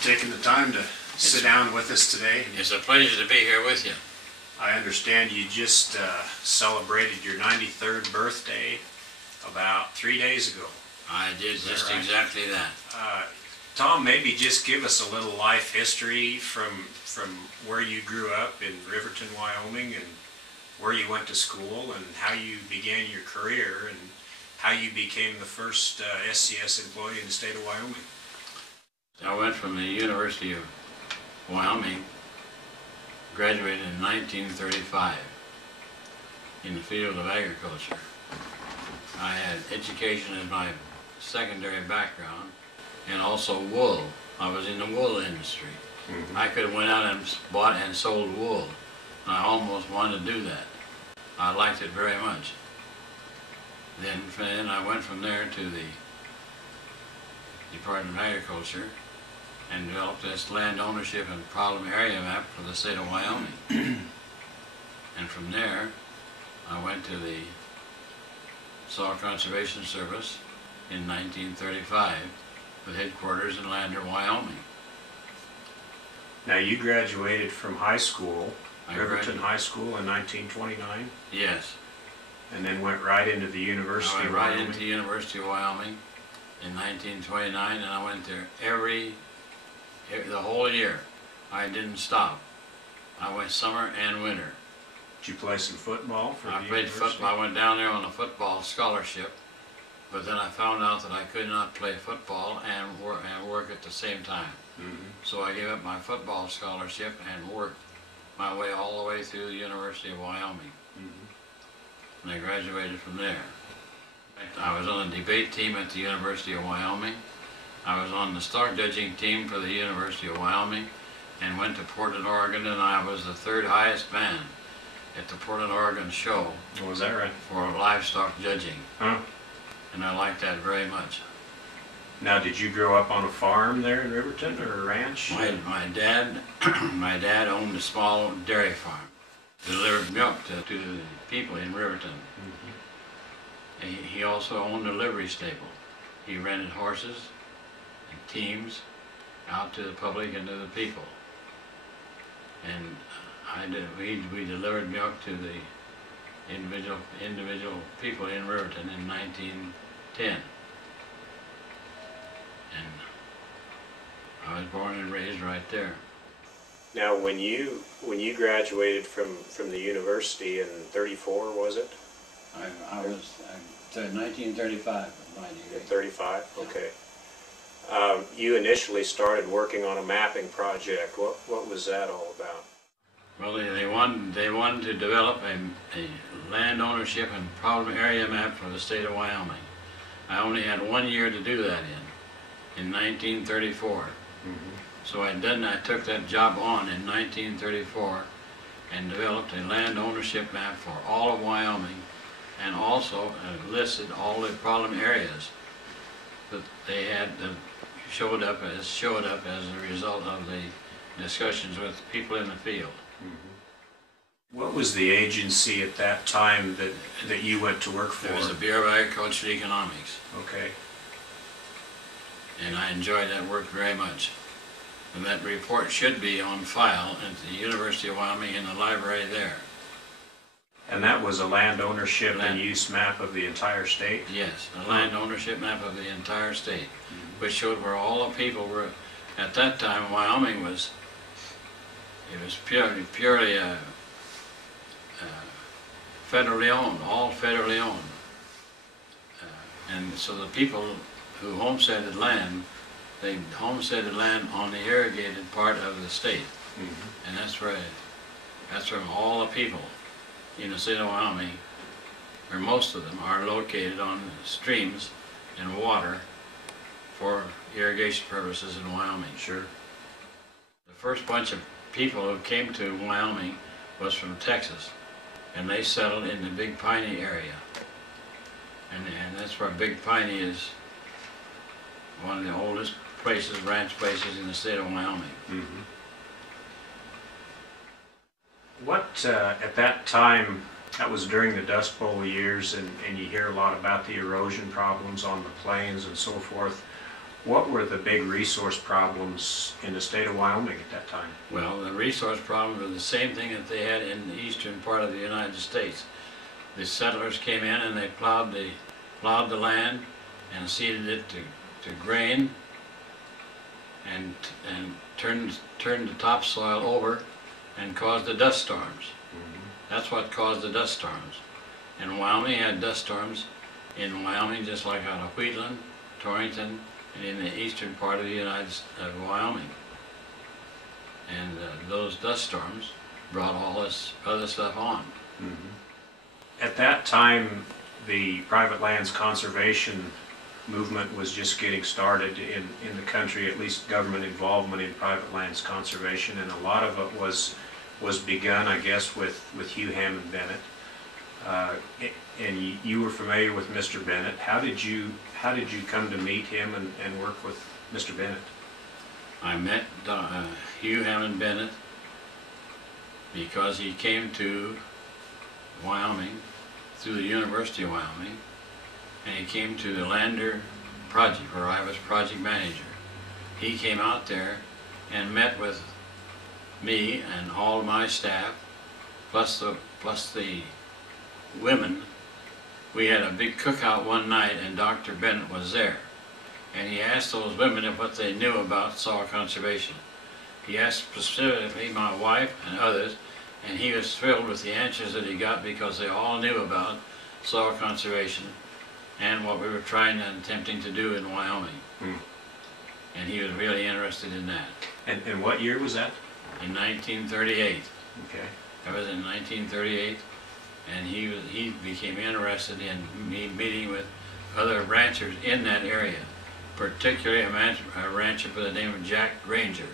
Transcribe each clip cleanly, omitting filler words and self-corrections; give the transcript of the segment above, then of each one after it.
taking the time to sit down with us today. It's a pleasure to be here with you. I understand you just celebrated your 93rd birthday about 3 days ago. I did just right? exactly that. Tom, maybe just give us a little life history from where you grew up in Riverton, Wyoming, and where you went to school, and how you began your career, and how you became the first SCS employee in the state of Wyoming. I went from the University of Wyoming, graduated in 1935 in the field of agriculture. I had education as my secondary background, and also wool. I was in the wool industry. I could have went out and bought and sold wool, and I almost wanted to do that. I liked it very much. Then I went from there to the Department of Agriculture and developed this land ownership and problem area map for the state of Wyoming. And from there, I went to the Soil Conservation Service in 1935 with headquarters in Lander, Wyoming. Now, you graduated from high school, Riverton High School, in 1929? Yes. And then went right into the University of Wyoming? I went right into the University of Wyoming in 1929, and I went there the whole year. I didn't stop. I went summer and winter. Did you play some football for the I played university? football. I went down there on a football scholarship, but then I found out that I could not play football and work at the same time. So I gave up my football scholarship and worked my way all the way through the University of Wyoming. And I graduated from there. I was on the debate team at the University of Wyoming. I was on the stock judging team for the University of Wyoming, and went to Portland, Oregon, and I was the third highest man at the Portland, Oregon show. Oh, was that right? For livestock judging. Huh? And I liked that very much. Now, did you grow up on a farm there in Riverton, or a ranch? My dad owned a small dairy farm, delivered milk to the people in Riverton. He also owned a livery stable. He rented horses and teams out to the public and to the people. And we delivered milk to the individual people in Riverton in 1910. And I was born and raised right there. Now, when you graduated from the university in '34, was it? I was 1935. In '35, okay. You initially started working on a mapping project. What was that all about? Well, they wanted to develop a land ownership and problem area map for the state of Wyoming. I only had 1 year to do that in 1934. So I took that job on in 1934 and developed a land ownership map for all of Wyoming, and also listed all the problem areas that they had showed up as a result of the discussions with people in the field. What was the agency at that time that you went to work for? It was the Bureau of Agricultural Economics. Okay. And I enjoyed that work very much. And that report should be on file at the University of Wyoming in the library there. And that was a land ownership and use map of the entire state? Yes, a land ownership map of the entire state, which showed where all the people were. At that time, Wyoming was purely federally owned, all federally owned. And so the people who homesteaded land, they homesteaded land on the irrigated part of the state. And that's where all the people in the state of Wyoming, or most of them, are located on streams and water for irrigation purposes in Wyoming. Sure. The first bunch of people who came to Wyoming was from Texas, and they settled in the Big Piney area. And that's where Big Piney is one of the oldest places, ranch places in the state of Wyoming. What, at that time, that was during the Dust Bowl years, and you hear a lot about the erosion problems on the plains and so forth. What were the big resource problems in the state of Wyoming at that time? Well, the resource problems were the same thing that they had in the eastern part of the United States. The settlers came in and they plowed the land and seeded it to grain and turned the topsoil over and caused the dust storms. That's what caused the dust storms. And Wyoming had dust storms in Wyoming, just like out of Wheatland, Torrington, and in the eastern part of the of Wyoming. And those dust storms brought all this other stuff on. At that time, the private lands conservation movement was just getting started in the country, at least government involvement in private lands conservation, and a lot of it was begun, I guess, with Hugh Hammond Bennett. And you were familiar with Mr. Bennett. How did you come to meet him and work with Mr. Bennett? I met Hugh Hammond Bennett because he came to Wyoming through the University of Wyoming, and he came to the Lander project where I was project manager. He came out there and met with me and all of my staff, plus the women. We had a big cookout one night and Dr. Bennett was there. And he asked those women what they knew about soil conservation. He asked specifically my wife and others, and he was thrilled with the answers that he got because they all knew about soil conservation and what we were trying and attempting to do in Wyoming. And he was really interested in that. And what year was that? In 1938. Okay. That was in 1938, and he became interested in me meeting with other ranchers in that area, particularly a rancher by the name of Jack Granger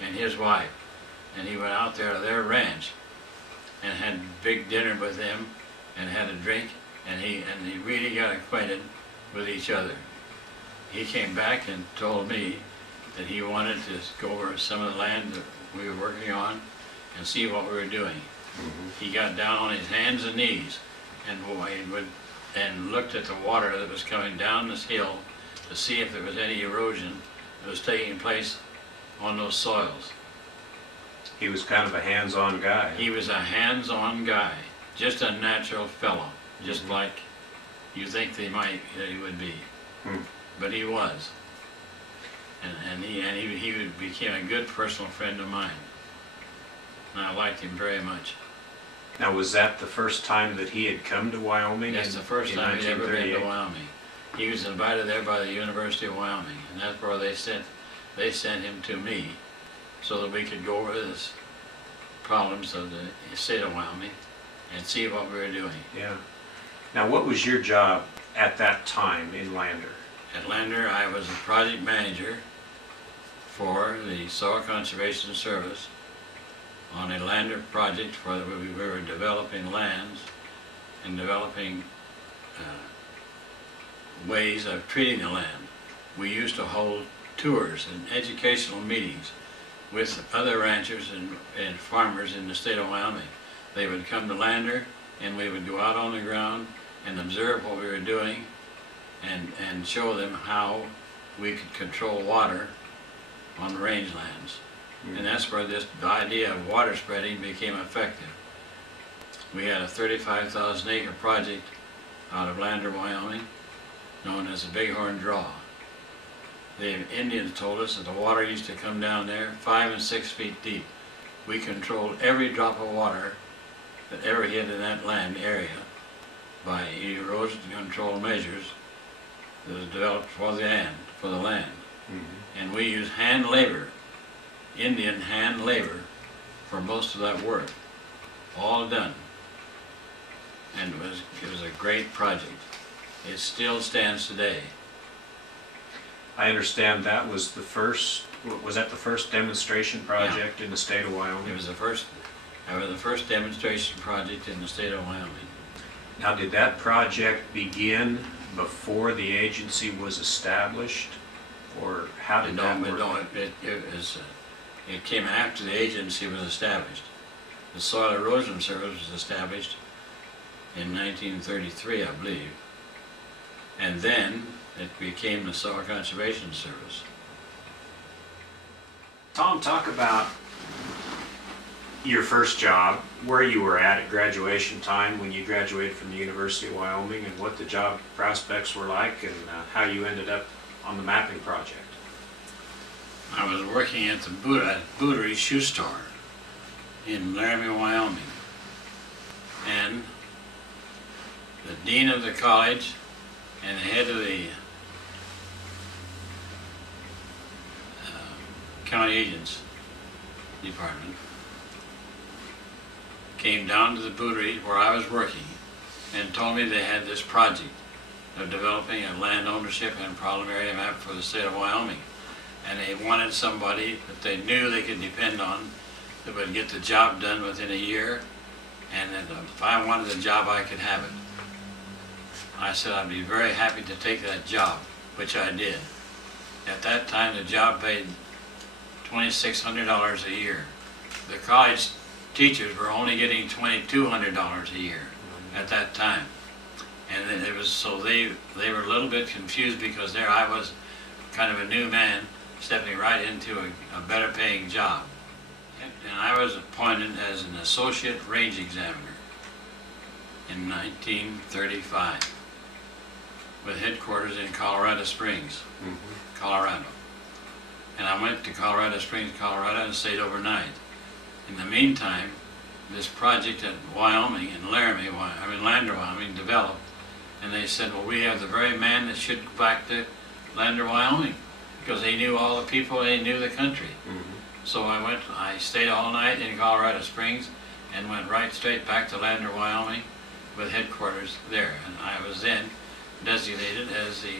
and his wife. And he went out there to their ranch and had a big dinner with them and had a drink, and he really got acquainted with each other. He came back and told me that he wanted to go over some of the land that we were working on and see what we were doing. He got down on his hands and knees and looked at the water that was coming down this hill to see if there was any erosion that was taking place on those soils. He was kind of a hands-on guy. He was a hands-on guy, just a natural fellow, just like you think that he would be. But he was. And he became a good personal friend of mine. And I liked him very much. Now, was that the first time that he had come to Wyoming? That's the first time he'd ever been to Wyoming. He was invited there by the University of Wyoming, and that's where they sent him to me so that we could go over the problems of the state of Wyoming and see what we were doing. Yeah. Now, what was your job at that time in Lander? At Lander, I was a project manager for the Soil Conservation Service on a Lander project where we were developing lands and developing ways of treating the land. We used to hold tours and educational meetings with other ranchers and farmers in the state of Wyoming. They would come to Lander and we would go out on the ground and observe what we were doing and show them how we could control water on the rangelands. And that's where the idea of water spreading became effective. We had a 35,000 acre project out of Lander, Wyoming, known as the Bighorn Draw. The Indians told us that the water used to come down there 5 and 6 feet deep. We controlled every drop of water that ever hit in that land area by erosion control measures that was developed for the land. And we used hand labor, Indian hand labor, for most of that work, all done. And it was a great project. It still stands today. I understand that was the first, was that the first demonstration project in the state of Wyoming? It was the first demonstration project in the state of Wyoming. Now, did that project begin before the agency was established, or how did that work? No, it came after the agency was established. The Soil Erosion Service was established in 1933, I believe. And then it became the Soil Conservation Service. Tom, talk about your first job, where you were at graduation time when you graduated from the University of Wyoming, and what the job prospects were like, and how you ended up on the mapping project. I was working at the Bootery shoe store in Laramie, Wyoming. And the dean of the college and the head of the county agents department came down to the Bootery where I was working and told me they had this project of developing a land ownership and problem area map for the state of Wyoming. And they wanted somebody that they knew they could depend on that would get the job done within a year, and that if I wanted the job, I could have it. I said I'd be very happy to take that job, which I did. At that time, the job paid $2,600 a year. The college teachers were only getting $2,200 a year at that time. And it was, so they were a little bit confused, because there I was, kind of a new man, stepping right into a better paying job. And I was appointed as an associate range examiner in 1935 with headquarters in Colorado Springs, Colorado. And I went to Colorado Springs, Colorado, and stayed overnight. In the meantime, this project at Wyoming, in Laramie, Lander, Wyoming, developed, and they said, well, we have the very man that should go back to Lander, Wyoming, because they knew all the people, they knew the country. So I stayed all night in Colorado Springs and went right straight back to Lander, Wyoming, with headquarters there. And I was then designated as the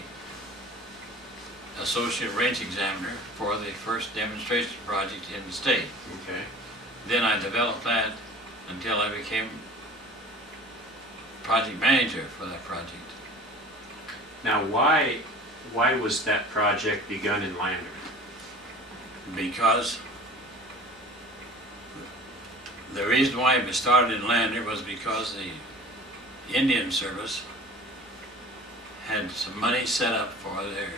associate range examiner for the first demonstration project in the state. Okay. Then I developed that until I became project manager for that project. Now, why was that project begun in Lander? Because the reason why it was started in Lander was because the Indian Service had some money set up for their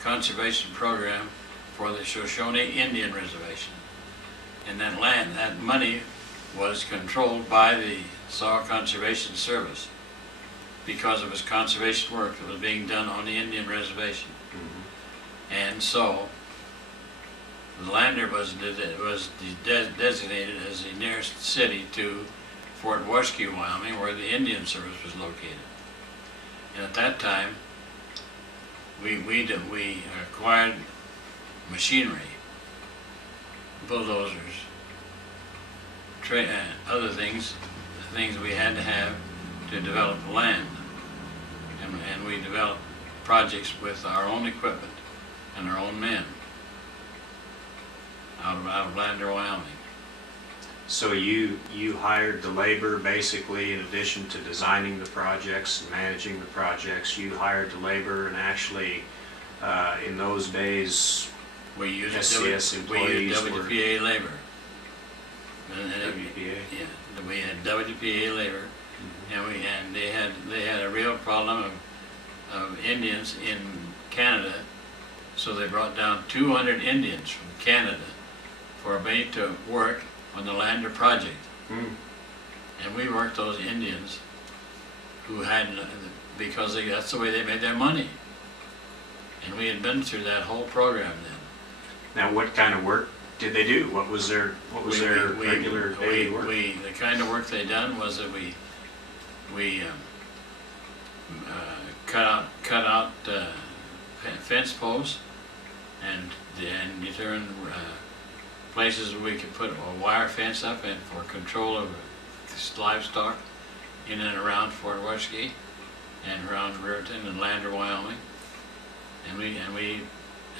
conservation program for the Shoshone Indian Reservation. And that land, that money was controlled by the Soil Conservation Service because it was conservation work that was being done on the Indian Reservation. And so Lander was designated as the nearest city to Fort Wasky, Wyoming, where the Indian Service was located. And at that time, we acquired machinery, bulldozers, other things we had to have to develop land. And we developed projects with our own equipment and our own men out of Lander, Wyoming. So you hired the labor, basically, in addition to designing the projects and managing the projects. You hired the labor, and actually in those days we used SCS employees WPA labor. WPA? Yeah, we had WPA labor, and they had a real problem of Indians in Canada, so they brought down 200 Indians from Canada for me to work on the Lander project. And we worked those Indians who had, because that's the way they made their money. And we had been through that whole program then. Now, what kind of work did they do? What was their regular daily work? The kind of work they done was that we cut out fence posts and determined places where we could put a wire fence up and for control of livestock in and around Fort Wasky and around Riverton and Lander, Wyoming. And we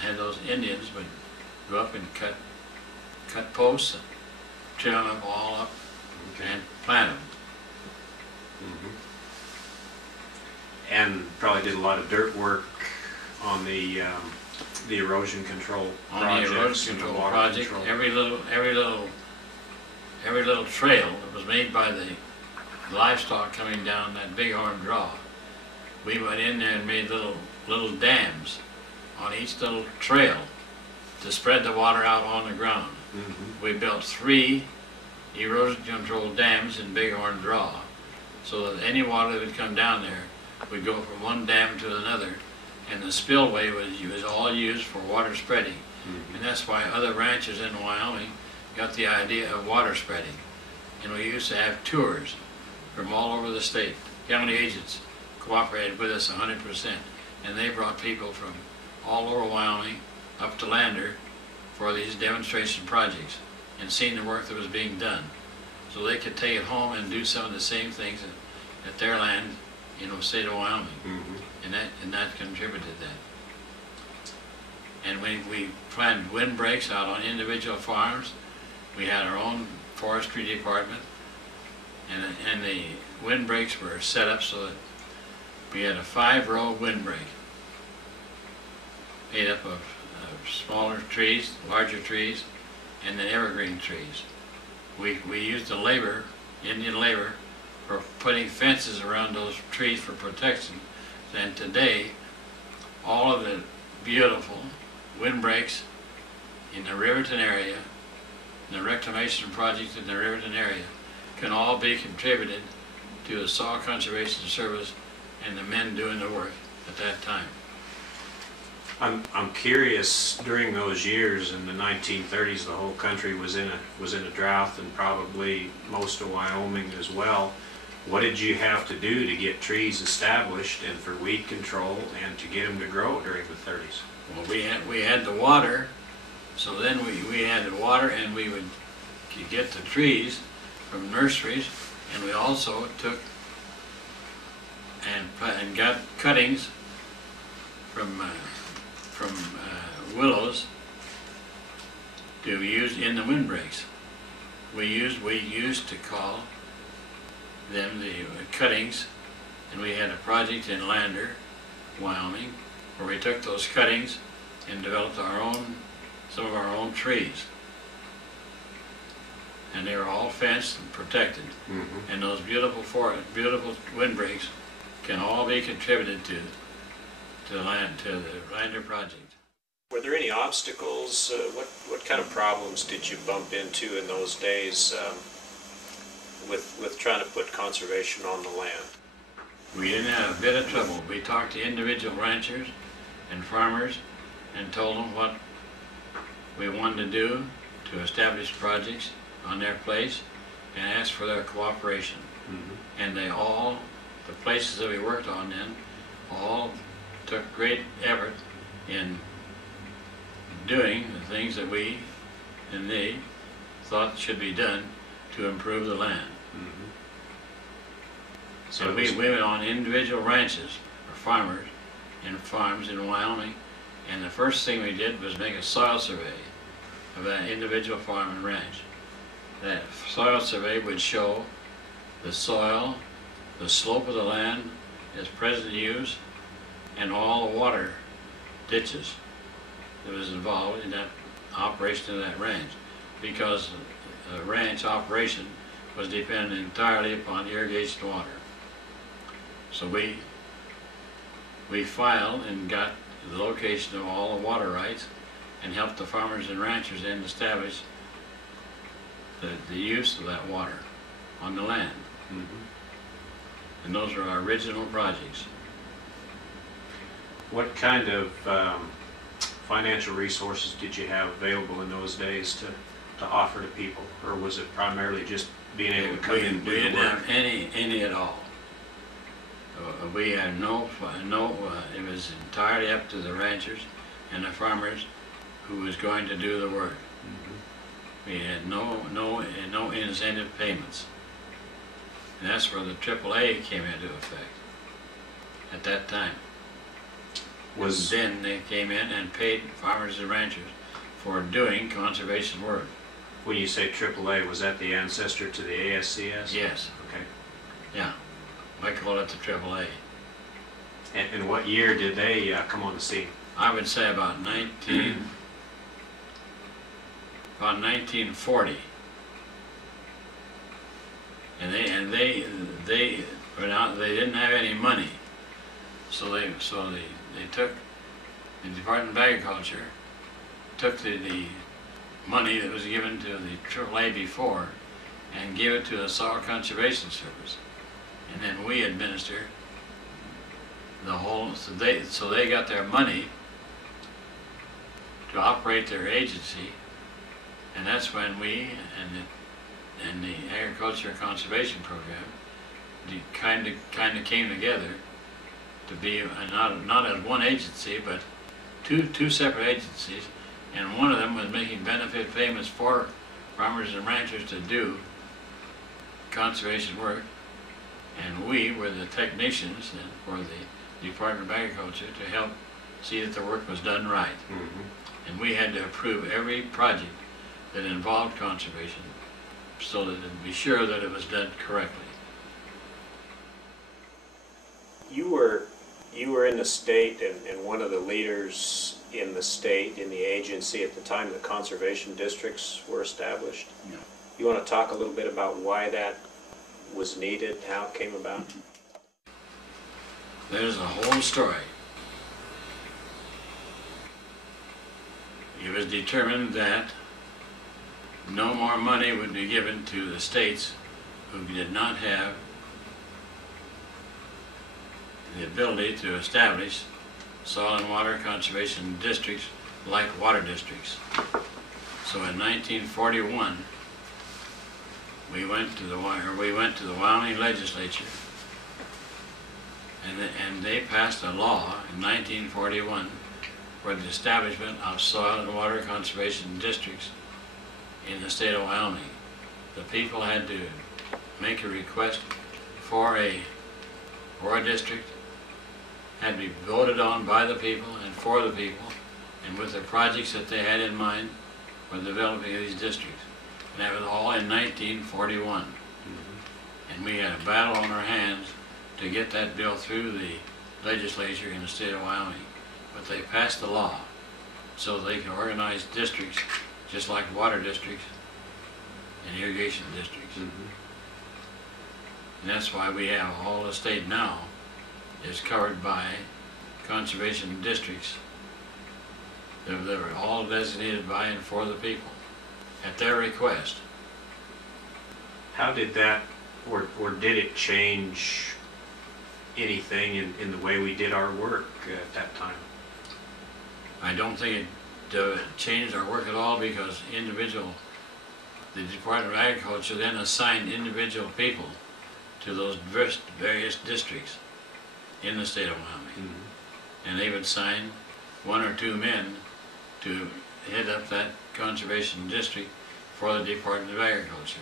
had those Indians would go up and cut posts and trim them all up and plant them. And probably did a lot of dirt work on the erosion control projects. On the erosion control project, every little trail that was made by the livestock coming down that Bighorn Draw, we went in there and made little little dams on each little trail to spread the water out on the ground. We built 3 erosion control dams in Bighorn Draw, so that any water that would come down there would go from one dam to another, and the spillway was all used for water spreading. And that's why other ranches in Wyoming got the idea of water spreading. And we used to have tours from all over the state. County agents cooperated with us 100%, and they brought people from all over Wyoming up to Lander for these demonstration projects and seen the work that was being done, so they could take it home and do some of the same things at their land, state of Wyoming. And that contributed to that. And we planned windbreaks out on individual farms. We had our own forestry department, and the windbreaks were set up so that we had a 5-row windbreak made up of smaller trees, larger trees, and then evergreen trees. We used the labor, Indian labor, for putting fences around those trees for protection. And today, all of the beautiful windbreaks in the Riverton area, the reclamation project in the Riverton area, can all be contributed to the Soil Conservation Service and the men doing the work at that time. I'm curious, during those years in the 1930s, the whole country was in a drought, and probably most of Wyoming as well. What did you have to do to get trees established and for weed control and to get them to grow during the 30s? Well, we had the water, so then we had the water, and we would get the trees from nurseries, and we also took and got cuttings from willows to use in the windbreaks. We used to call them the cuttings, and we had a project in Lander, Wyoming, where we took those cuttings and developed some of our own trees. And they were all fenced and protected. And those beautiful windbreaks can all be contributed to the Lander project. Were there any obstacles? What kind of problems did you bump into in those days with trying to put conservation on the land? We didn't have a bit of trouble. We talked to individual ranchers and farmers and told them what we wanted to do to establish projects on their place and asked for their cooperation. And they all, the places that we worked on then, all took great effort in doing the things that we and they thought should be done to improve the land. So we went on individual ranches or farmers and farms in Wyoming, and the first thing we did was make a soil survey of that individual farm and ranch. That soil survey would show the soil, the slope of the land as present use, and all the water ditches that was involved in that operation of that ranch, because the ranch operation was dependent entirely upon irrigation water. So we filed and got the location of all the water rights and helped the farmers and ranchers then establish the use of that water on the land. And those are our original projects. What kind of financial resources did you have available in those days to offer to people, or was it primarily just being able to come in and do the work? We didn't have any at all. We had no. It was entirely up to the ranchers and the farmers who was going to do the work. We had no incentive payments, and that's where the AAA came into effect at that time. And then they came in and paid farmers and ranchers for doing conservation work. When you say AAA, was that the ancestor to the ASCS? Yes. Okay. Yeah, I call it the AAA. And what year did they come on the scene? I would say about 1940. And they didn't have any money, so the took, the Department of Agriculture took the money that was given to the AAA before and gave it to the Soil Conservation Service. And then we administer the whole, so they got their money to operate their agency, and that's when we and the Agriculture Conservation Program kind of came together to be not as one agency, but two separate agencies, and one of them was making benefit payments for farmers and ranchers to do conservation work, and we were the technicians for the Department of Agriculture to help see that the work was done right. Mm-hmm. And we had to approve every project that involved conservation so that it'd be sure that it was done correctly. You were in the state and one of the leaders in the state, in the agency at the time the conservation districts were established. Yeah. You want to talk a little bit about why that was needed, how it came about? There's a whole story. It was determined that no more money would be given to the states who did not have the ability to establish soil and water conservation districts like water districts. So in 1941, we went to the Wyoming legislature, and they passed a law in 1941 for the establishment of soil and water conservation districts in the state of Wyoming. The people had to make a request for a district, had to be voted on by the people and for the people, and with the projects that they had in mind for developing these districts. And that was all in 1941. Mm-hmm. And we had a battle on our hands to get that bill through the legislature in the state of Wyoming. But they passed the law so they can organize districts just like water districts and irrigation districts. Mm-hmm. And that's why we have all the state now is covered by conservation districts that were all designated by and for the people at their request. How did that, or did it change anything in the way we did our work at that time? I don't think it changed our work at all, because the Department of Agriculture then assigned individual people to those various districts in the state of Wyoming. Mm-hmm. And they would assign one or two men to head up that conservation district for the Department of Agriculture.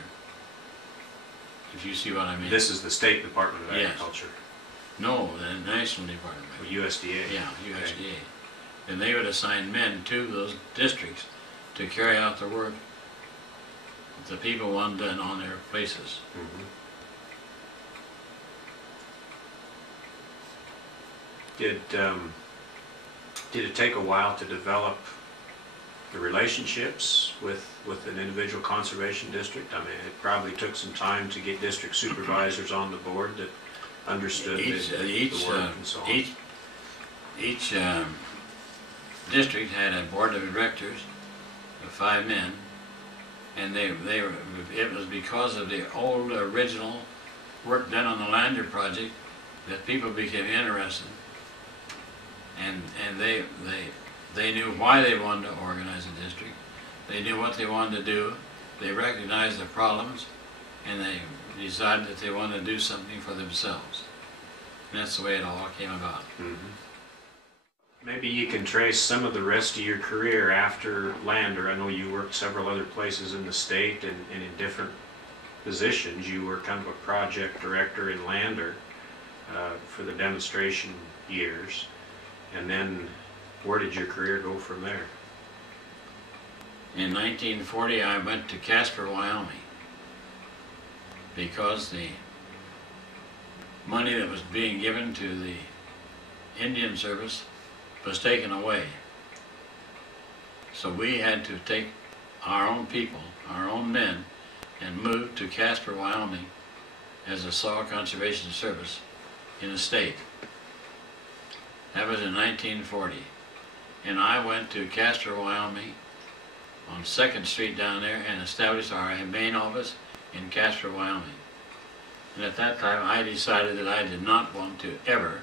If you see what I mean. This is the State Department of Agriculture? Yes. No, the National Department of Agriculture. USDA? Yeah, USDA. Okay. And they would assign men to those districts to carry out the work that the people wanted done on their places. Mm-hmm. Did it take a while to develop the relationships with an individual conservation district? I mean, it probably took some time to get district supervisors on the board that understood the work and so on. Each district had a board of directors of 5 men, and it was because of the old original work done on the Lander project that people became interested, and they knew why they wanted to organize a district. They knew what they wanted to do. They recognized the problems, and they decided that they wanted to do something for themselves. And that's the way it all came about. Mm-hmm. Maybe you can trace some of the rest of your career after Lander. I know you worked several other places in the state and in different positions. You were kind of a project director in Lander for the demonstration years. And then where did your career go from there? In 1940, I went to Casper, Wyoming, because the money that was being given to the Indian Service was taken away. So we had to take our own people, our own men, and move to Casper, Wyoming as a soil conservation service in the state. That was in 1940. And I went to Casper, Wyoming, on 2nd Street down there, and established our main office in Casper, Wyoming. And at that time, I decided that I did not want to ever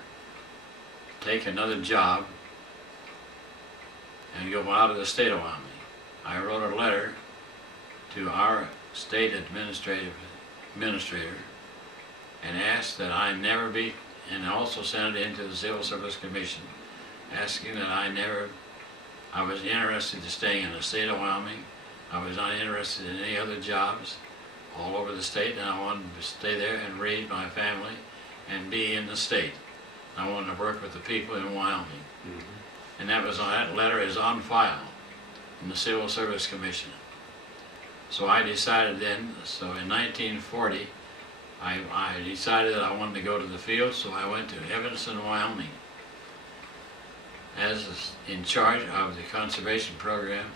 take another job and go out of the state of Wyoming. I wrote a letter to our state administrator and asked that I never be, and also sent it into the Civil Service Commission, asking that I was interested in staying in the state of Wyoming. I was not interested in any other jobs all over the state, and I wanted to stay there and raise my family and be in the state. I wanted to work with the people in Wyoming. And that letter is on file in the Civil Service Commission. So I decided then, so in 1940, I decided that I wanted to go to the field, so I went to Evanston, Wyoming, as in charge of the conservation program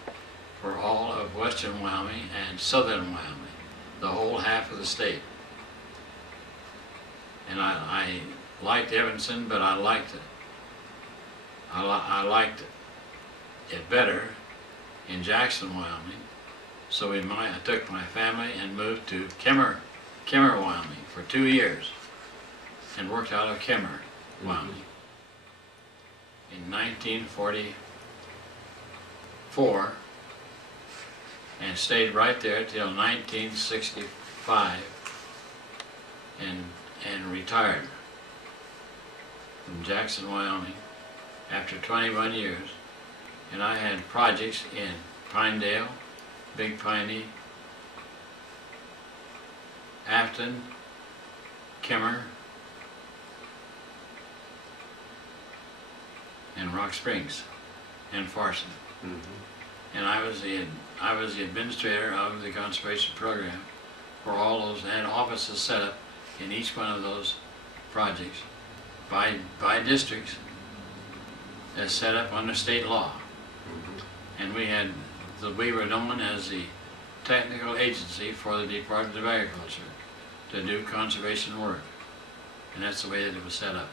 for all of western Wyoming and southern Wyoming, the whole half of the state. And I liked Evanston, but I liked it better in Jackson, Wyoming. So I took my family and moved to Kemmer, Wyoming for 2 years and worked out of Kemmer, Wyoming. In 1944, and stayed right there till 1965 and retired from Jackson, Wyoming after 21 years. And I had projects in Pinedale, Big Piney, Afton, Kemmer, and Rock Springs, and Forster. And I was the administrator of the conservation program for all those, and offices set up in each one of those projects by districts as set up under state law. And we were known as the technical agency for the Department of Agriculture to do conservation work. And that's the way that it was set up.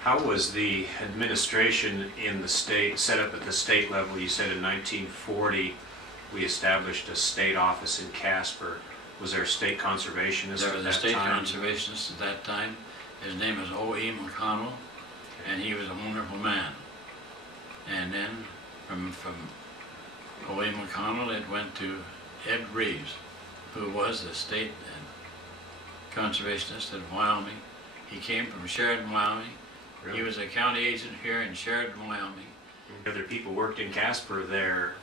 How was the administration in the state, set up at the state level? You said in 1940 we established a state office in Casper. Was there a state conservationist There at was that a state time? conservationist at that time. His name was O.E. McConnell, and he was a wonderful man. And then from O.E. McConnell it went to Ed Reeves, who was the state conservationist in Wyoming. He came from Sheridan, Wyoming. Really? He was a county agent here in Sheridan, Wyoming. Other people worked in Casper there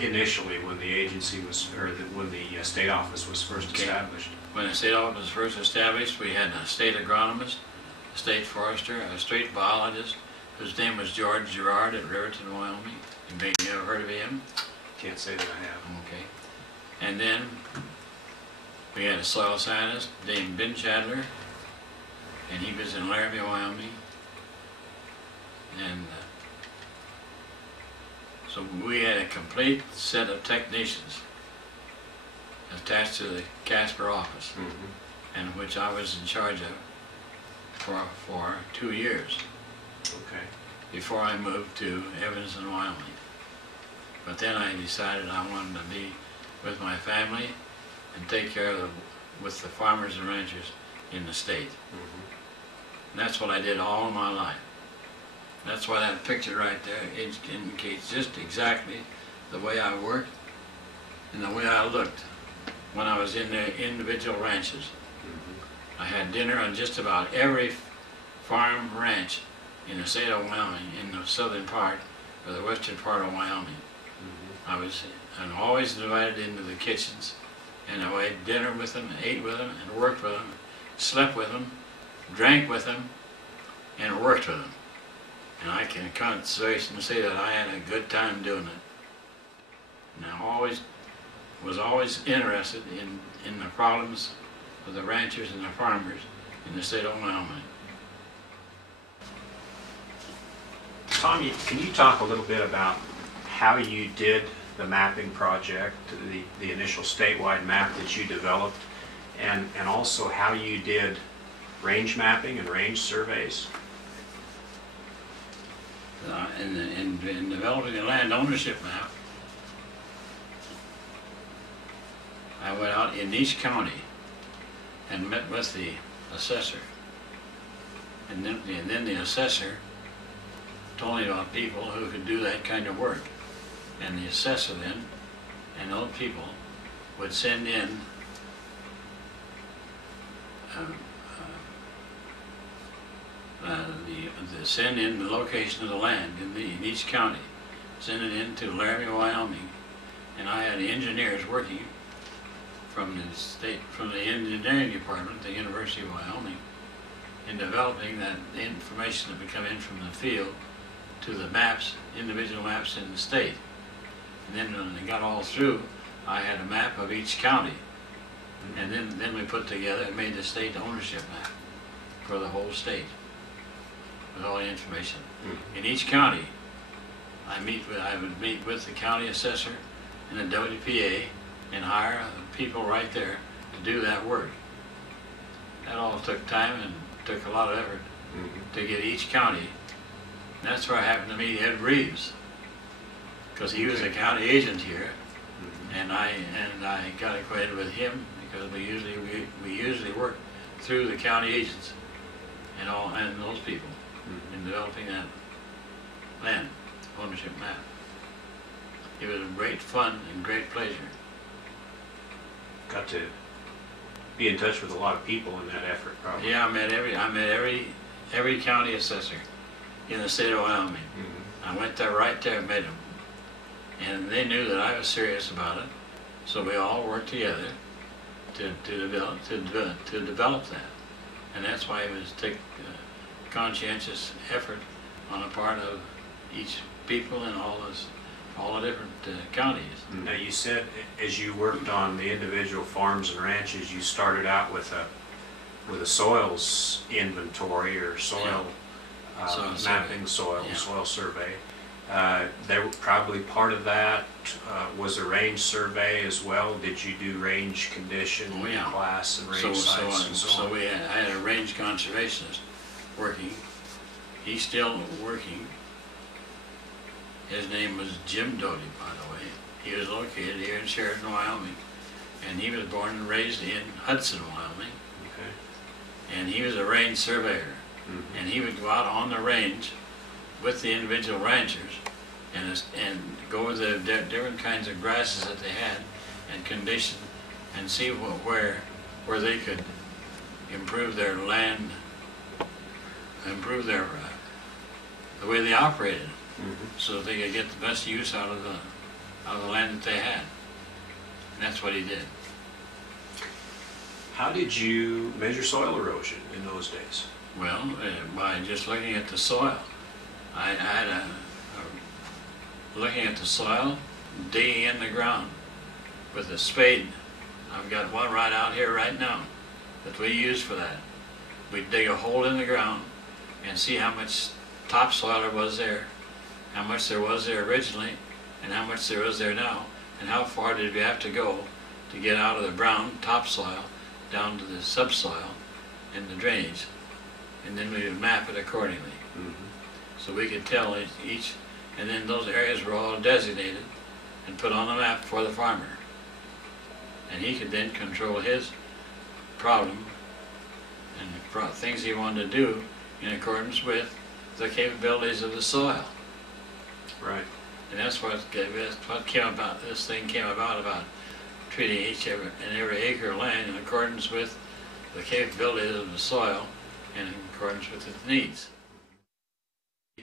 initially when the agency was, or when the state office was first established. When the state office was first established, we had a state agronomist, a state forester, a state biologist, whose name was George Gerard at Riverton, Wyoming. You may have heard of him. Can't say that I have. Okay. And then we had a soil scientist named Ben Shadler, and he was in Laramie, Wyoming. And so we had a complete set of technicians attached to the Casper office, and which I was in charge of for 2 years. Okay. Before I moved to Evanston, Wyoming. But then I decided I wanted to be with my family and take care of with the farmers and ranchers in the state. And that's what I did all my life. That's why that picture right there indicates just exactly the way I worked and the way I looked when I was in the individual ranches. I had dinner on just about every farm ranch in the state of Wyoming, in the southern part or the western part of Wyoming. I was always divided into the kitchens, and I had dinner with them, ate with them, and worked with them, slept with them, drank with them, and worked with them. And I can conservation say that I had a good time doing it. And I was always interested in the problems of the ranchers and the farmers in the state of Wyoming. Tom, can you talk a little bit about how you did the mapping project, the initial statewide map that you developed, and also how you did range mapping and range surveys? in developing the land ownership map, I went out in each county and met with the assessor. And then the assessor told me about people who could do that kind of work. And the assessor then, and those people, would send in send in the location of the land in each county, send it into Laramie, Wyoming, and I had engineers working from the engineering department at the University of Wyoming in developing that information that would come in from the field to the maps, individual maps in the state. And then when they got all through, I had a map of each county. And then we put together and made the state ownership map for the whole state with all the information. In each county, I would meet with the county assessor and the WPA and hire people right there to do that work. That all took time and took a lot of effort to get each county. And that's where I happened to meet Ed Reeves, because he was a county agent here, and I got acquainted with him because we usually work through the county agents and those people in developing that land ownership map. It was great fun and great pleasure. Got to be in touch with a lot of people in that effort, probably. Yeah, I met every county assessor in the state of Wyoming. I went there right there and met them, and they knew that I was serious about it. So we all worked together to develop that, and that's why it was conscientious effort on the part of each people in all the different counties. Now you said as you worked on the individual farms and ranches, you started out with a soils inventory or soil mapping, soil survey. They were probably part of that was a range survey as well. Did you do range condition, class, and range sites and so on? I had a range conservationist working. He's still working. His name was Tom Doughty, by the way. He was located here in Sheridan, Wyoming, and he was born and raised in Hudson, Wyoming. Okay. And he was a range surveyor, and he would go out on the range with the individual ranchers and go over the different kinds of grasses that they had and condition and see where they could improve their land, improve their the way they operated, so that they could get the best use out of the land that they had. And that's what he did. How did you measure soil erosion in those days? Well, by just looking at the soil. I had looking at the soil, digging in the ground with a spade. I've got one right out here right now that we use for that. We dig a hole in the ground and see how much topsoil there was there, how much there was there originally, and how much there was there now, and how far did we have to go to get out of the brown topsoil down to the subsoil and the drainage. And then we would map it accordingly. So we could tell each, and then those areas were all designated and put on the map for the farmer. And he could then control his problem and the things he wanted to do in accordance with the capabilities of the soil. Right. And that's what came about. This thing came about treating each and every acre of land in accordance with the capabilities of the soil and in accordance with its needs.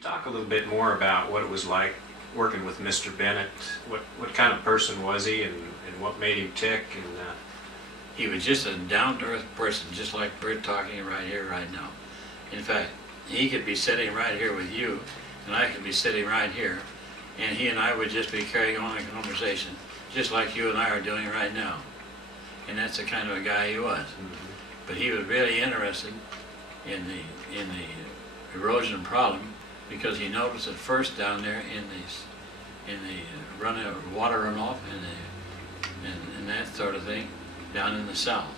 Talk a little bit more about what it was like working with Mr. Bennett. What kind of person was he, and what made him tick? And he was just a down-to-earth person, just like we're talking right here, right now. In fact, he could be sitting right here with you, and I could be sitting right here, and he and I would just be carrying on a conversation, just like you and I are doing right now. And that's the kind of a guy he was. But he was really interested in the erosion problem, because he noticed it first down there in the water runoff and that sort of thing down in the south.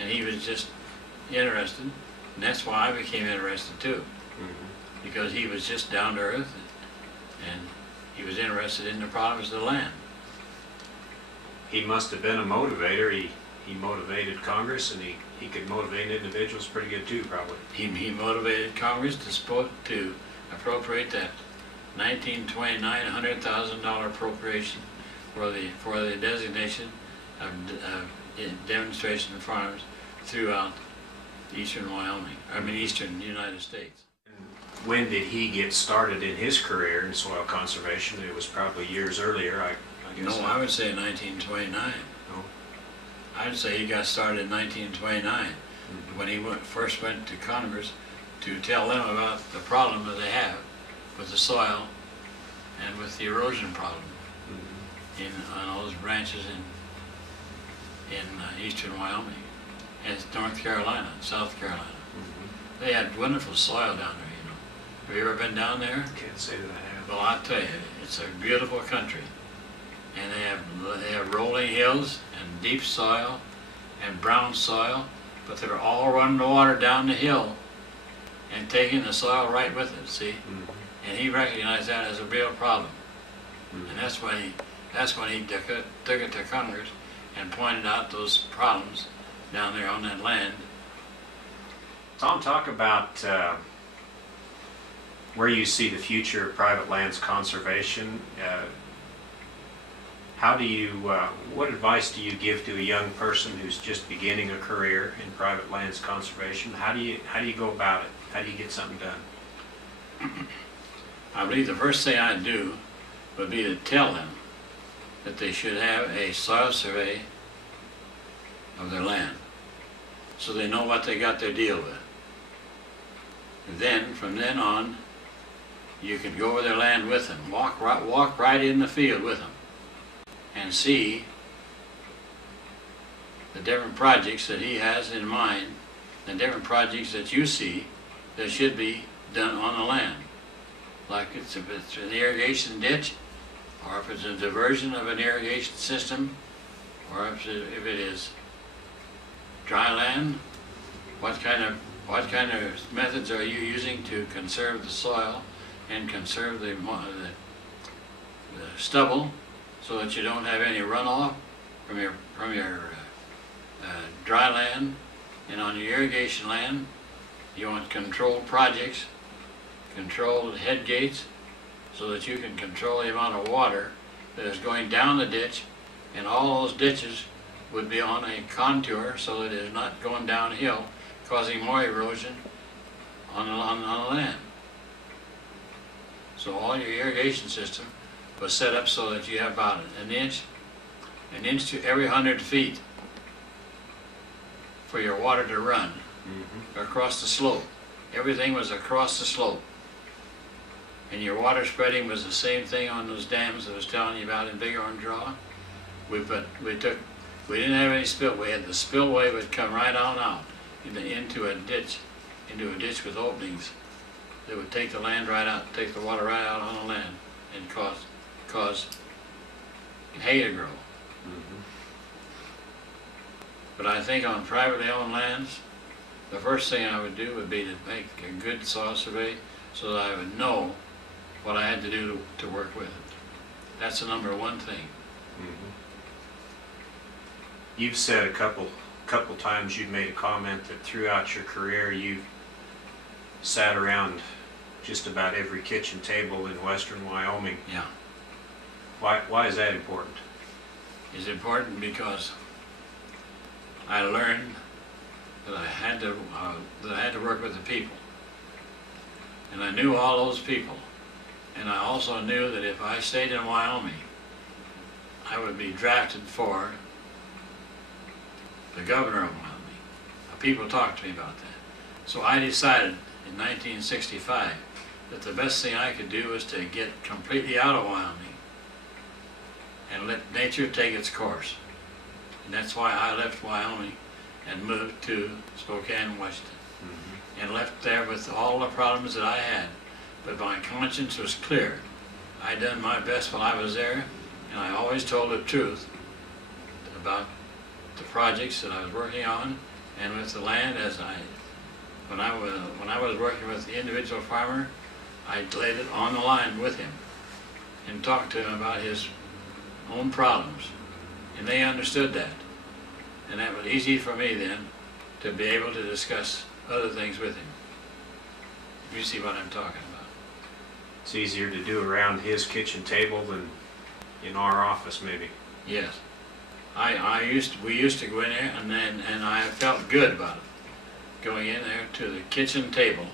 And he was just interested, and that's why I became interested too. because he was just down to earth and he was interested in the problems of the land. He must have been a motivator. He motivated Congress, and he could motivate individuals pretty good too, probably. He motivated Congress to appropriate that 1929 $100,000 appropriation for the designation of demonstration farms throughout eastern Wyoming, eastern United States. When did he get started in his career in soil conservation? It was probably years earlier, I guess. No, I would say 1929. No? I'd say he got started in 1929 when he first went to Congress to tell them about the problem that they have with the soil and with the erosion problem on all those branches in eastern Wyoming and North Carolina, South Carolina. They had wonderful soil down there, you know. Have you ever been down there? Can't say that I have. Well, I'll tell you, it's a beautiful country. And they have rolling hills and deep soil and brown soil, but they're all running the water down the hill and taking the soil right with it, see? And he recognized that as a real problem. And that's when he took it to Congress and pointed out those problems down there on that land. Tom, talk about where you see the future of private lands conservation. How do you, what advice do you give to a young person who's just beginning a career in private lands conservation? How do you go about it? How do you get something done? I believe the first thing I'd do would be to tell them that they should have a soil survey of their land so they know what they got their deal with. And then, from then on, you can go over their land with them, walk right in the field with them, and see the different projects that he has in mind, the different projects that you see that should be done on the land. Like if it's an irrigation ditch, or if it's a diversion of an irrigation system, or if it is dry land, what kind of methods are you using to conserve the soil and conserve the stubble so that you don't have any runoff from your dry land. And on your irrigation land, you want controlled projects, controlled head gates, so that you can control the amount of water that is going down the ditch, and all those ditches would be on a contour so that it is not going downhill, causing more erosion on the land. So all your irrigation system was set up so that you have about an inch to every 100 feet for your water to run across the slope. Everything was across the slope. And your water spreading was the same thing on those dams I was telling you about in Big Orange Draw. We didn't have any spill. We had the spillway would come right on out into a ditch with openings that would take the land right out, take the water right out on the land, and cause hay to grow. But I think on privately owned lands, the first thing I would do would be to make a good soil survey so that I would know what I had to do to work with it. That's the number one thing. You've said a couple times, you've made a comment that throughout your career you've sat around just about every kitchen table in western Wyoming. Yeah. Why is that important? It's important because I learned that I had to work with the people, and I knew all those people, and I also knew that if I stayed in Wyoming, I would be drafted for the governor of Wyoming. People talked to me about that. So I decided in 1965 that the best thing I could do was to get completely out of Wyoming and let nature take its course. And that's why I left Wyoming and moved to Spokane, Washington, and left there with all the problems that I had. But my conscience was clear. I done my best while I was there, and I always told the truth about the projects that I was working on and with the land. When I was working with the individual farmer, I laid it on the line with him and talked to him about his own problems. And they understood that. And that was easy for me then to be able to discuss other things with him. You see what I'm talking about. It's easier to do around his kitchen table than in our office, maybe. Yes. We used to go in there, and I felt good about it. Going in there to the kitchen table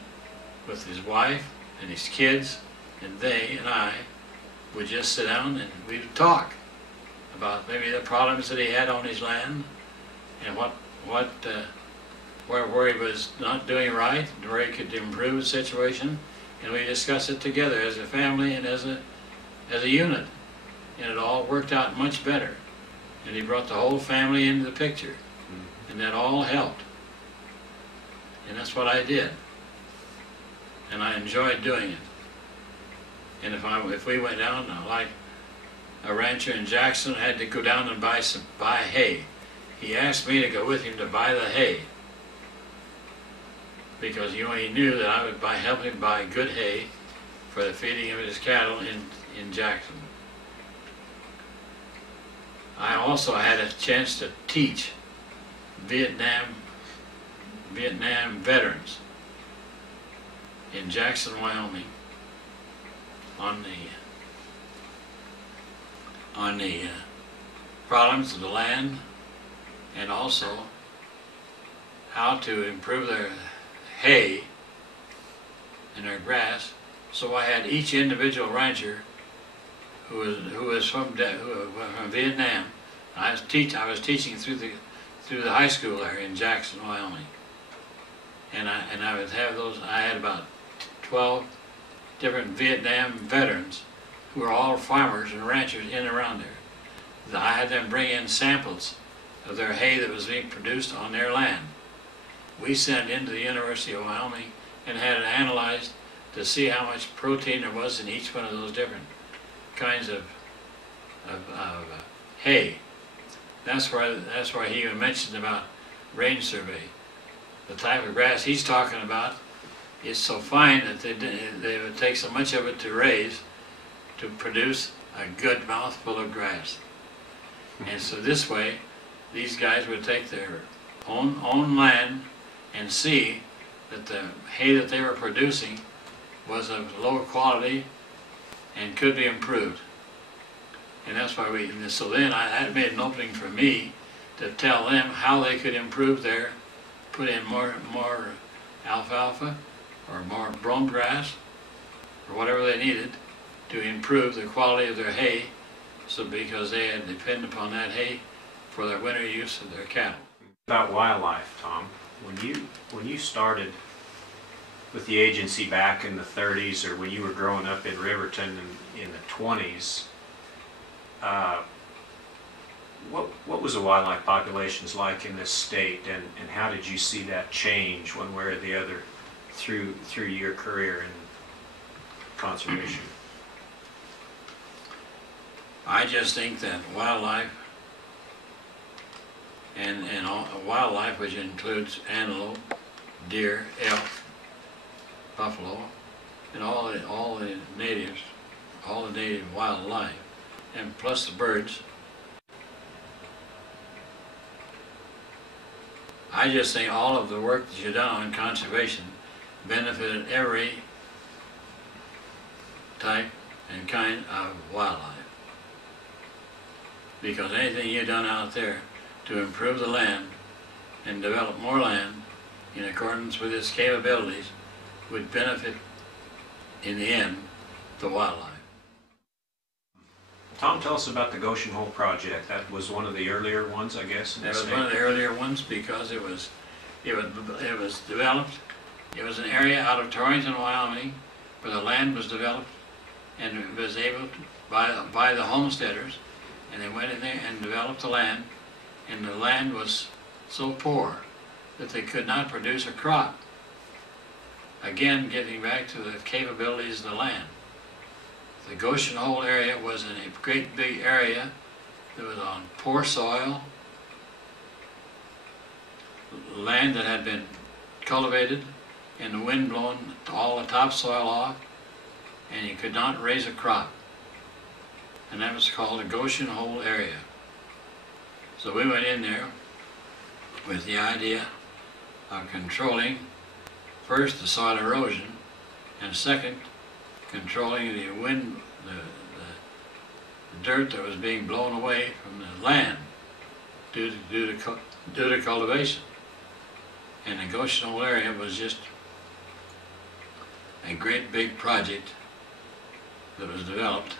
with his wife and his kids, and they and I would just sit down and we'd talk about maybe the problems that he had on his land, and where he was not doing right, where he could improve the situation, and we discussed it together as a family and as a unit, and it all worked out much better. And he brought the whole family into the picture, and that all helped. And that's what I did, and I enjoyed doing it. And if we went down, like a rancher in Jackson had to go down and buy hay, he asked me to go with him to buy the hay, because he knew that I would help him buy good hay for the feeding of his cattle in Jackson. I also had a chance to teach Vietnam veterans in Jackson, Wyoming, on the problems of the land, and also how to improve their hay and their grass. So I had each individual rancher who was from Vietnam. I was teaching through the high school there in Jackson, Wyoming, and I would have those. I had about 12 different Vietnam veterans who were all farmers and ranchers in and around there. I had them bring in samples of their hay that was being produced on their land. We sent into the University of Wyoming and had it analyzed to see how much protein there was in each one of those different kinds of hay. That's why he even mentioned about range survey. The type of grass he's talking about is so fine that they would take so much of it to raise to produce a good mouthful of grass. And so this way, these guys would take their own land and see that the hay that they were producing was of low quality and could be improved. And that's why so then that made an opening for me to tell them how they could improve put in more alfalfa or more brome grass or whatever they needed to improve the quality of their hay, so because they had to depend upon that hay for their winter use of their cattle. About wildlife, Tom, when you started with the agency back in the 30s, or when you were growing up in Riverton in the 20s, what was the wildlife populations like in this state, and how did you see that change one way or the other through your career in conservation? I just think that wildlife and wildlife, which includes antelope, deer, elk, buffalo, and all the native wildlife, and plus the birds. I just think all of the work that you've done on conservation benefited every type and kind of wildlife. Because anything you've done out there to improve the land and develop more land in accordance with its capabilities would benefit, in the end, the wildlife. Tom, tell us about the Goshen Hole project. That was one of the earlier ones, I guess. That was one of the earlier ones because it was developed. It was an area out of Torrington, Wyoming, where the land was developed, and it was able to by the homesteaders, and they went in there and developed the land, and the land was so poor that they could not produce a crop. Again, getting back to the capabilities of the land. The Goshen Hole area was in a great big area that was on poor soil, land that had been cultivated and the wind blown all the topsoil off, and you could not raise a crop. And that was called the Goshen Hole area. So we went in there with the idea of controlling first the soil erosion, and second, controlling the wind, the dirt that was being blown away from the land due to cultivation. And the Goshen Hole area was just a great big project that was developed.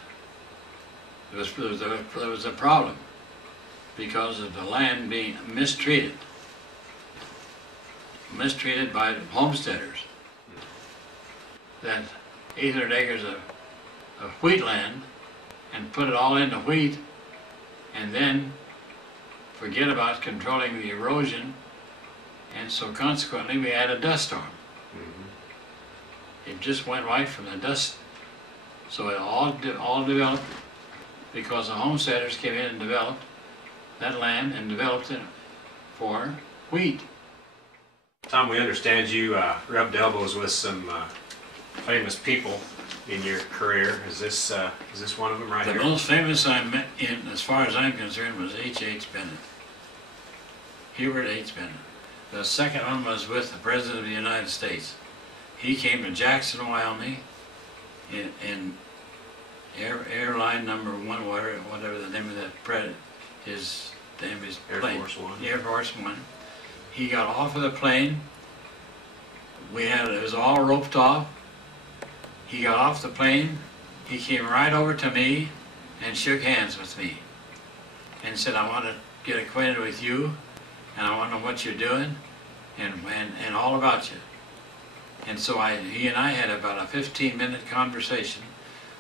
There was a problem because of the land being mistreated by homesteaders. That 800 acres of wheat land, and put it all into wheat, and then forget about controlling the erosion, and so consequently we had a dust storm. It just went right from the dust. So it all developed because the homesteaders came in and developed that land and developed it for wheat. Tom, we understand you rubbed elbows with some famous people in your career. Is this one of them right here? The most famous I met, as far as I'm concerned, was H.H. Bennett. Hubert H. Bennett. The second one was with the President of the United States. He came to Jackson, Wyoming, in airline number 1, whatever the name of that his name is. Air plane. Force One. Air Force One. He got off of the plane. It was all roped off. He got off the plane. He came right over to me and shook hands with me and said, "I want to get acquainted with you, and I want to know what you're doing, and all about you." And so he and I had about a 15-minute conversation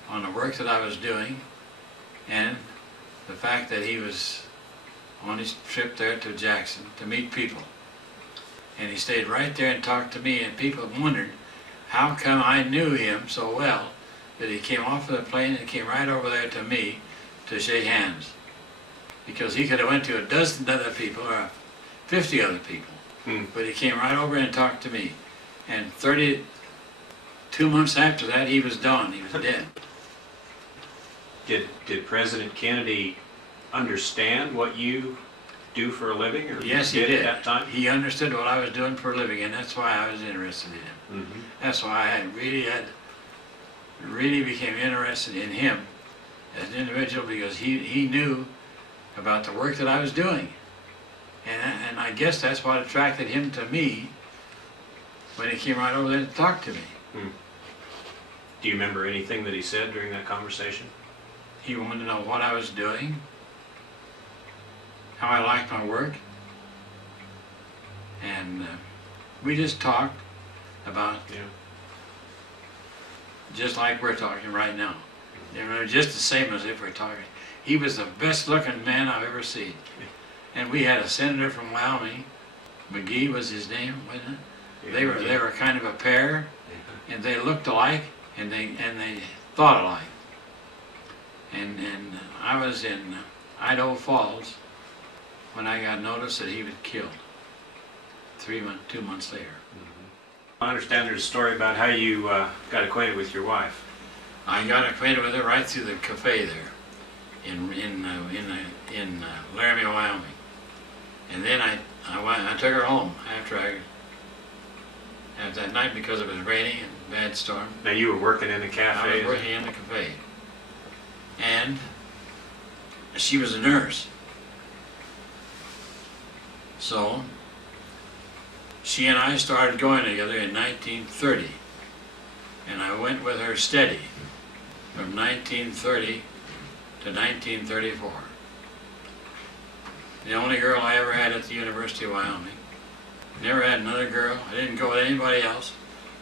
on the work that I was doing and the fact that he was on his trip there to Jackson to meet people. And he stayed right there and talked to me, and people wondered how come I knew him so well that he came off of the plane and came right over there to me to shake hands. Because he could have went to a dozen other people or 50 other people, but he came right over and talked to me. And 32 months after that, he was done. He was dead. Did President Kennedy understand what you do for a living, or yes, he did at that time? He understood what I was doing for a living, and that's why I was interested in him. That's why I really became interested in him as an individual, because he knew about the work that I was doing, and I guess that's what attracted him to me when he came right over there to talk to me. Do you remember anything that he said during that conversation? He wanted to know what I was doing, how I liked my work, and we just talked about, just like we're talking right now. Just the same as if we're talking. He was the best looking man I've ever seen. And we had a senator from Wyoming, McGee was his name, wasn't it? They were kind of a pair, and they looked alike, and they thought alike. And I was in Idaho Falls when I got notice that he was killed. 2 months later. I understand there's a story about how you got acquainted with your wife. I got acquainted with her right through the cafe there in Laramie, Wyoming. And then I took her home after that night because it was raining and bad storm. Now you were working in the cafe? I was working in the cafe. And she was a nurse. So she and I started going together in 1930. And I went with her steady from 1930 to 1934. The only girl I ever had at the University of Wyoming. Never had another girl. I didn't go with anybody else.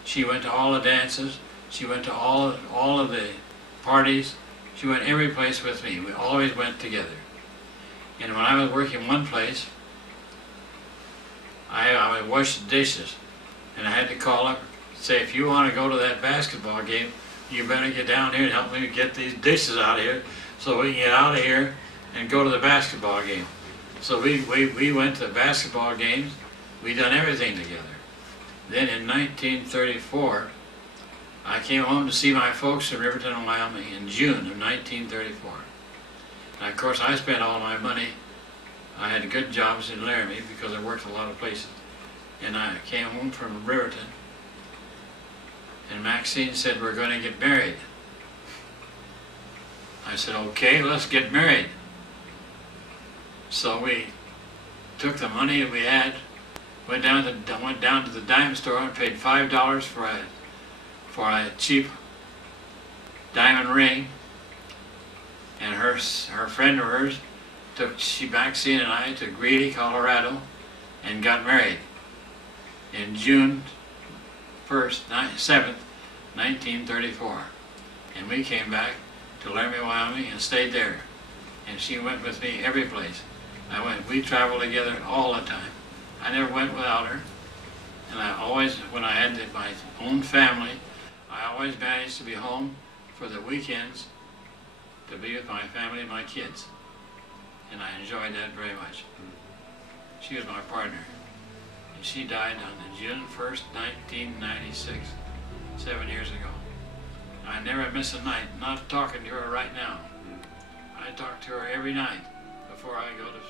She went to all the dances. She went to all of the parties. She went every place with me. We always went together. And when I was working one place, I would wash the dishes. And I had to call up and say, if you want to go to that basketball game, you better get down here and help me get these dishes out of here so we can get out of here and go to the basketball game. So we went to the basketball games. We done everything together. Then in 1934, I came home to see my folks in Riverton, Wyoming in June of 1934. And of course I spent all my money. I had good jobs in Laramie because I worked a lot of places. And I came home from Riverton, and Maxine said, we're going to get married. I said, okay, let's get married. So we took the money that we had, went down to the dime store and paid $5 for a cheap diamond ring. And her friend of hers Maxine and I to Greeley, Colorado, and got married in June 7th, 1934. And we came back to Laramie, Wyoming, and stayed there. And she went with me every place. We traveled together all the time. I never went without her. And I always, when I had my own family, I always managed to be home for the weekends to be with my family and my kids. And I enjoyed that very much. She was my partner. And she died on June 1st, 1996, 7 years ago. I never miss a night, not talking to her right now. I talk to her every night before I go to